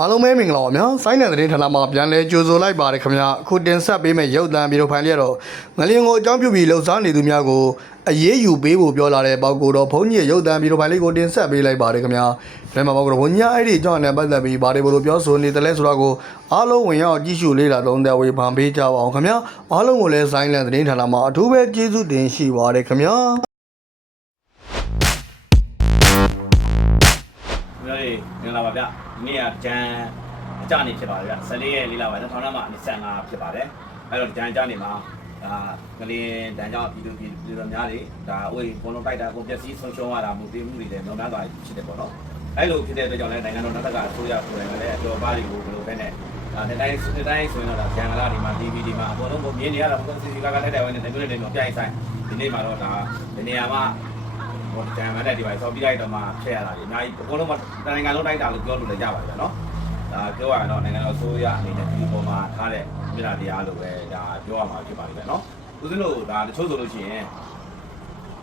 အားလုံးပဲမင်္ဂလာပါဗျာစိုင်းနယ်သတင်းဌာနမှာပြန်လဲကြိုဆိုလိုက်ပါတယ်ခင်ဗျာအခုတင်ဆက်ပေးမယ့်ရုပ်သံဗီဒီယိုဖိုင်လေးကတော့ငလျင်ကိုအကြောင်းပြုပြီးလှုပ်ရှားနေသူများကိုအရေးယူပေးဖို့ပြောလာတဲ့ပေါက်ကိုတော့ဘုန်းကြီးရဲ့ရုပ်သံဗီဒီယိုဖိုင်လေးကိုတင်ဆက်ပေးလိုက်ပါတယ်ခင်ဗျာဒါမှမဟုတ်တော့ဘုန်းကြီးအဲ့ဒီအကြောင်းနဲ့ပတ်သက်ပြီးဘာတွေဘလို့ပြောဆိုနေတယ်လဲဆိုတာကိုအားလုံးဝင်ရောက်ကြည့်ရှုလေ့လာသုံးသပ်ဝေဖန်ပေးကြပါအောင်ခင်ဗျာအားလုံးကိုလည်းစိုင်းနယ်သတင်းဌာနမှာအထူးပဲကျေးဇူးတင်ရှိပါတယ်ခင်ဗျာ ပြောရေမင်္ဂလာပါဗျဒီနေ့ကဂျန်အကြနေဖြစ်ပါတယ်ဗျ14ရက်လေးလာပါ2000မှ25ဖြစ်ပါတယ်အဲ့တော့ဂျန်အကြနေမှာဒါငလင်းတန်ကြောင့်ပြည်သူပြည်သူတော်များတွေဒါအဝေးဘုံလုံးတိုက်တာကိုပျက်စီးဆုံးရှုံးရတာမှုတည်မှုတွေလည်းမြောင်များသွားဖြစ်တယ်ပေါ့နော်အဲ့လိုဖြစ်တဲ့အတွက်ကြောင့်လည်းနိုင်ငံတော်နောက်ထပ်ကအစိုးရကိုယ်တိုင်လည်းအတော်ပါးတွေကိုဘယ်လိုပဲနဲ့ဒါတဲ့တိုင်းတဲ့တိုင်းဆိုရင်တော့ဒါဂျန်ကလာဒီမှာ TV ဒီမှာအပေါ်လုံးကိုမြင်နေရတာဘုံစီစီကကထိုက်တယ်ဝင်နေတယ်မျိုးတွေတော့ပြိုင်ဆိုင်ဒီနေ့မှာတော့ဒါဒီနေရာမှာ ဟိုတန်မတဲ့ဒီပိုင်းဆော်ပြီးလိုက်တော့မှဖျက်ရတာဒီအများကြီးအကုန်လုံးကတနိုင်ငံလုံးတိုက်တာလို့ပြောလို့လည်းရပါတယ်ဗျာနော်ဒါပြောရရင်တော့နိုင်ငံတော်ဆိုရအနေနဲ့ဒီပုံမှာထားတဲ့မြေတာတရားလို့ပဲဒါပြောရမှာဖြစ်ပါတယ်ဗျာနော်ဦးဇင်းတို့ဒါတချို့ဆိုလို့ရှိရင်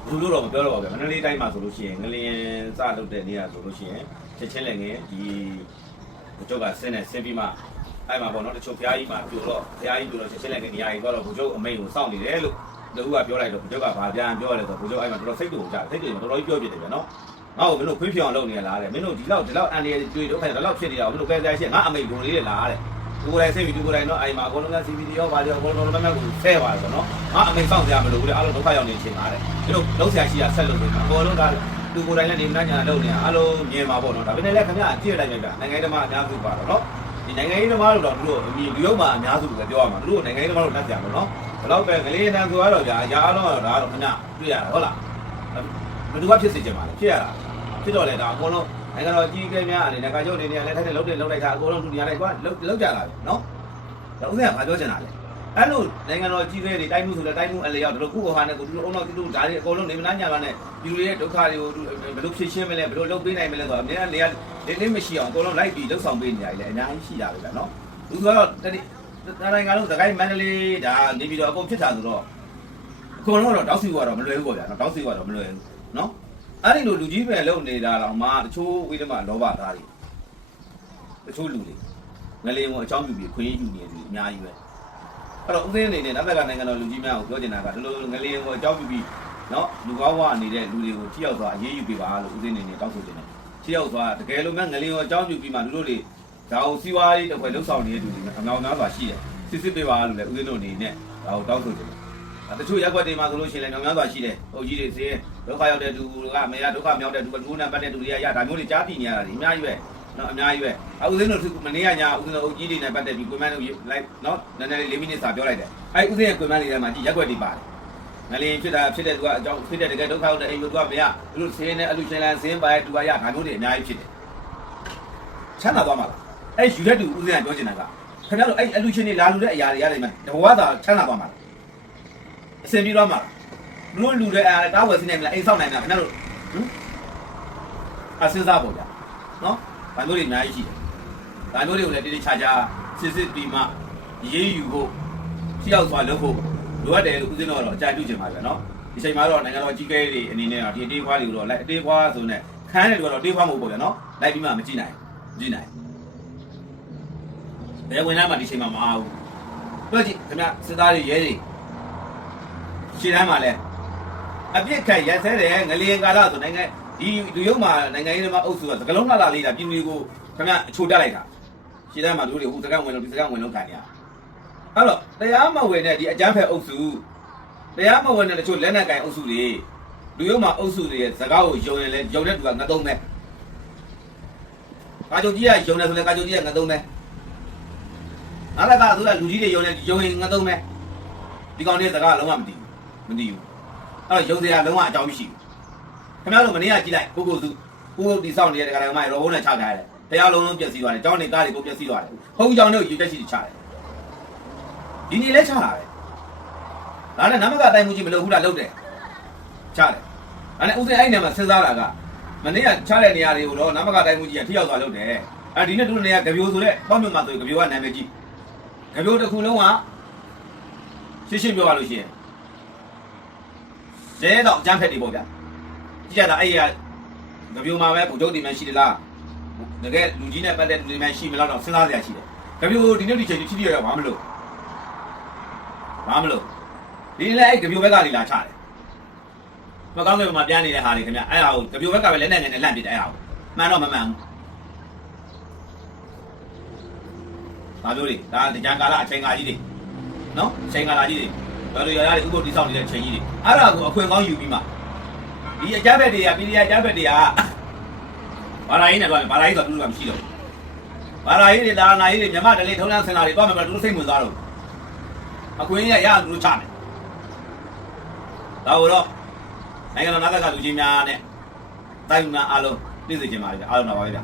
ဘူးလို့တော့မပြောတော့ပါဘူးဗျာမန္တလေးတိုင်းမှာဆိုလို့ရှိရင်ငလျင်စလုပ်တဲ့နေရာဆိုလို့ရှိရင်ချက်ချင်းလည်းငယ်ဒီဘုချုပ်ကဆင်းနေဆင်းပြီးမှအဲ့မှာပေါ့နော်တချို့ဖျားကြီးမှာပြိုတော့ဖျားကြီးပြိုတော့ချက်ချင်းလည်းငယ်နေရာကြီးတော့ဘုချုပ်အမိန်ကိုစောင့်နေတယ်လို့ တူကပြောလိုက်တော့ဘုချုပ်ကဘာပြန်ပြောလဲဆိုဘုချုပ်အဲ့မှာတော်တော်စိတ်တူကြစိတ်တူတော်တော်ကြီးပြောပြတယ်ဗျာနော်ငါ့ကိုမင်းတို့ခွင့်ပြောင်းလုပ်နေရလားတဲ့မင်းတို့ဒီလောက်ဒီလောက်အန်ဒီရတွေ့တော့ခိုင်းတော့လောက်ဖြစ်နေတာမင်းတို့ကဲကဲရှင်းငါအမိတ်ကိုလေးလားတဲ့သူကိုယ်တိုင်စိတ်ပြီးသူကိုယ်တိုင်တော့အဲ့မှာအကုန်လုံးက CVD ရောပါရောအကုန်လုံးတော့မမကိုဆဲသွားတယ်ပေါ့နော်ငါအမိတ်ဆောင်ကြမလို့ဘူးလေအားလုံးဒုက္ခရောက်နေချင်းပါတဲ့မင်းတို့လုံးဆရာရှိရဆက်လုပ်နေတာအကုန်လုံးကသူကိုယ်တိုင်လည်းနေမနာညာလုပ်နေတာအားလုံးမြင်ပါပေါ့နော်ဒါပေမဲ့လည်းခင်ဗျာအကြည့်ရတိုင်းပဲဗျာနိုင်ငံရေးသမားအများစုပါတော့နော်ဒီ နိုင်ငံရေးသမားတို့တော့သူတို့အမြင်လူရုံမှာအများစုပဲပြောရမှာသူတို့နိုင်ငံရေးသမားတို့လက်ကြပါတော့ဘယ်တော့ပဲကလေးတန်းဆိုတော့ဗျာအရာအလုံးတော့ဒါတော့ခဏတွေ့ရတာဟုတ်လားဘယ်သူကဖြစ်စေချင်ပါလဲဖြစ်ရတာဖြစ်တော့လေဒါအကုန်လုံးနိုင်ငံတော်ကြီးကဲများအနေနဲ့ကာချုပ်အနေနဲ့လည်းထိုက်တဲ့လုံးတဲ့လုံးလိုက်တာအကုန်လုံးလူနေရာလိုက်ကွာလုံးကြတာပဲနော်ဒါဥစ္စာကဘာပြောချင်တာလဲ အဲ့လိုနိုင်ငံတော်ကြီးကဲတွေတိုင်းမှုဆိုလဲတိုင်းမှုအလေရောက်တို့ခုဟာနဲ့ကိုတို့အုံတော့ဒီလိုဒါတွေအကုန်လုံးနေမနာညာလာနဲ့ဒီလိုရဲ့ဒုက္ခတွေကိုဘယ်လိုဖြေရှင်းမလဲဘယ်လိုလုပ်ပေးနိုင်မလဲဆိုတော့အများနေရာလေးလေးမရှိအောင်အကုန်လုံးလိုက်ပြီးလှုပ်ဆောင်ပေးနေရတယ်အများကြီးရှိတာပဲဗျာနော်သူကတော့တတိတနိုင်ငံလုံးသခိုင်းမန္တလေးဒါနေပြီးတော့အကုန်ဖြစ်တာဆိုတော့အကုန်လုံးတော့တောက်စီကတော့မလွယ်ဘူးပေါ့ဗျာနော်တောက်စီကတော့မလွယ်ဘူးနော်အဲ့ဒီလိုလူကြီးပဲလုံနေတာတော့မှတချို့ဝိဓမလောဘသားတွေတချို့လူတွေငလျင်ကိုအကြောင်းပြုပြီးခွင့်ယူနေတယ်အများကြီးပဲ အဲ့တော့ဥစဉ်အနေနဲ့နောက်ဘက်ကနိုင်ငံတော်လူကြီးများကိုပြောချင်တာကဒီလိုငလျင်ကိုအကြောင်းပြုပြီးနော်လူကောင်းဝနေတဲ့လူတွေကိုထိရောက်စွာအရေးယူပေးပါလို့ဥစဉ်အနေနဲ့တောင်းဆိုချင်တယ်ထိရောက်စွာတကယ်လို့မဲ့ငလျင်ကိုအကြောင်းပြုပြီးမှလူတို့တွေဒါကိုစီးပွားရေးတစ်ခွဲလှုပ်ဆောင်နေတဲ့လူတွေအများများစွာရှိတယ်စစ်စစ်ပေးပါလို့လည်းဦးဇင်းတို့အနေနဲ့ဒါကိုတောင်းဆိုကြတယ်အဲတချို့ရက်ွက်တွေမှာဆိုလို့ရှိရင်လည်းများများစွာရှိတယ်အုပ်ကြီးတွေစေဒုက္ခရောက်တဲ့သူကမရဒုက္ခမြောက်တဲ့သူကလူနဲ့ပတ်တဲ့သူတွေကရဒါမျိုးတွေကြားသိနေရတာဒီအများကြီးပဲ နော်အများကြီးပဲအဲဦးဇင်းတို့မနေ့ကညာဦးဇင်းတို့အုပ်ကြီးတွေနဲ့ပတ်သက်ပြီးကွန်မန့်တို့လိုက်နော်နည်းနည်းလေး၄မိနစ်စာပြောလိုက်တယ်အဲဦးဇင်းရဲ့ကွန်မန့်လေးထဲမှာကြည့်ရက်ွက်တွေပါတယ်ငလျင်ဖြစ်တာဖြစ်တဲ့သူကအကြောင်းဖြစ်တဲ့တကယ်ဒုက္ခရောက်တဲ့အိမ်ကိုသူကမရသူတို့ဆင်းနေအလူရှင်လန်ဆင်းပါရဲ့သူကရဒါမျိုးတွေအများကြီးဖြစ်တယ်ချမ်းသာသွားမှာလားအဲ့ယူတဲ့သူဦးစင်းကပြောချင်တာကခင်ဗျားတို့အဲ့အလူချင်းတွေလာလူတဲ့အရာတွေရတယ်မှာတဘဝသာချမ်းသာသွားမှာလားအစင်ပြေသွားမှာလားဘလို့လူတဲ့အရာတွေတားဝယ်စင်းနိုင်မလားအိမ်ဆောက်နိုင်မလားခင်ဗျားတို့ဟမ်အစင်းစားပေါ့ဗျာနော် ဘာလို့တွေအများကြီးရှိတယ်ဒါမျိုးတွေကိုလည်းတိတိကျကျစစ်စစ်ပြီးမှရေးယူဖို့ထိရောက်စွာလုပ်ဖို့လိုအပ်တယ်လို့ဦးစင်းတော့အကြံပြုချင်ပါဗျာနော်ဒီချိန်မှာတော့နိုင်ငံတော်ကြီးကဲတွေအနေနဲ့တော့ဒီအသေးခွားတွေကိုတော့လိုက်အသေးခွားဆိုနေခန်းတယ်လို့ကတော့အသေးခွားမဟုတ်ပေါ့ဗျာနော်လိုက်ပြီးမှမကြည့်နိုင်မကြည့်နိုင်ဘယ်ဝင်လာမှဒီချိန်မှာမအားဘူးပြောကြည့်ခင်ဗျစစ်သားတွေရဲတွေရှင်းတန်းမှာလဲအပြစ်ခတ်ရက်ဆဲတယ်ငလျင်ကာလဆိုနိုင်ငံ ဒီလူရုံမှာနိုင်ငံရေးသမားအုပ်စုကသကလုံးလှလာလေးတာပြည်သူတွေကိုခင်ဗျအချိုတက်လိုက်တာရှင်းတန်းမှာလူတွေဟိုစကဝင်လို့ဒီစကဝင်လို့ခံရအဲ့တော့တရားမဝင်တဲ့ဒီအကြမ်းဖက်အုပ်စုတရားမဝင်တဲ့တချို့လက်နက်ကင်အုပ်စုတွေလူရုံမှာအုပ်စုတွေရဲ့စကားကိုယုံရင်လဲယုံတဲ့သူကငသုံးပဲကာကြုံကြီးကယုံတယ်ဆိုလဲကာကြုံကြီးကငသုံးပဲနောက်တစ်ခါသူကလူကြီးတွေယုံနေယုံရင်ငါသုံးမယ်ဒီကောင်တွေစကားလုံးဝမသိဘူးမသိဘူးအဲ့တော့ယုံစရာလုံးဝအကြောင်းမရှိဘူး ခင်ဗျားတို့မနေ့ကကြည့်လိုက်ကိုကိုစုကိုကိုဒီဆောင်နေတဲ့ကရမရောဘုန်းနဲ့ချထားတယ်တရားလုံးလုံးပြည့်စည်သွားတယ်ကျောင်းနေကားတွေကိုပြည့်စည်သွားတယ်ဟုတ်ကြောင်တွေကိုယူချက်ရှိချတယ်ဒီနေ့လဲချတာပဲဒါနဲ့နမကတိုင်မှုကြီးမလုပ်ဘူးလားလုပ်တယ်ချတယ်ဒါနဲ့ဥစဉ်အဲ့နေမှာစဉ်းစားတာကမနေ့ကချတဲ့နေရာတွေကိုတော့နမကတိုင်မှုကြီးကထိရောက်သွားလုပ်တယ်အဲဒီနေ့တို့နေရာကြပြိုဆိုတဲ့ပေါ့မြုံမှာဆိုကြပြိုကနာမည်ကြီးငပြိုးတစ်ခုလုံးကရှင်းရှင်းပြောရလို့ရှိရင်ရဲတော့အကြမ်းဖက်တွေပေါ့ဗျာ ကြည့်ရတာအဲ့ရငပြိုးမှာပဲဗိုလ်ချုပ်ဒီမှရှိသလားတကယ်လူကြီးနဲ့ပတ်သက်လူမှန်ရှိမလို့တော့စဉ်းစားစရာရှိတယ်ကြပြိုဒီနေ့ဒီချိန်ထိထိရတော့ဘာမလို့ဘာမလို့ဒီလည်းအဲ့ကြပြိုဘက်ကလေးလာချတယ်မကောင်းကင်မှာပြန်နေတဲ့ဟာတွေခင်ဗျအဲ့ဟာကိုကြပြိုဘက်ကပဲလက်နဲ့ငယ်နဲ့လှန့်ပစ်တယ်အဲ့ဟာကိုမှန်တော့မမှန်ဘူးဘာပြောလဲဒါတကြံကာလအချိန်ကာကြီးတွေနော်အချိန်ကာလကြီးတွေဘယ်လိုရရလဲဥပုပ်တိဆောက်နေတဲ့အချိန်ကြီးတွေအဲ့ဒါကိုအခွင့်ကောင်းယူပြီးမှ ဒီအကြမ်းဖက်တွေကပြည်ရအကြမ်းဖက်တွေကဘာသာရေးနဲ့တော့ဘာသာရေးဆိုတော့သူတို့ကမရှိတော့ဘူးဘာသာရေးတွေဒါနာရေးတွေမြမဒလေးထုံးတန်းစင်တာတွေတော့မှပဲသူတို့စိတ်ဝင်စားတော့အခွင့်အရေးရရသူတို့ချတယ်ဒါတော့နိုင်ငံတော်နာသကလူကြီးများနဲ့တိုင်းလူများအားလုံးသိစေချင်ပါတယ်ဗျအားလုံးတော့ပါပဲဗျ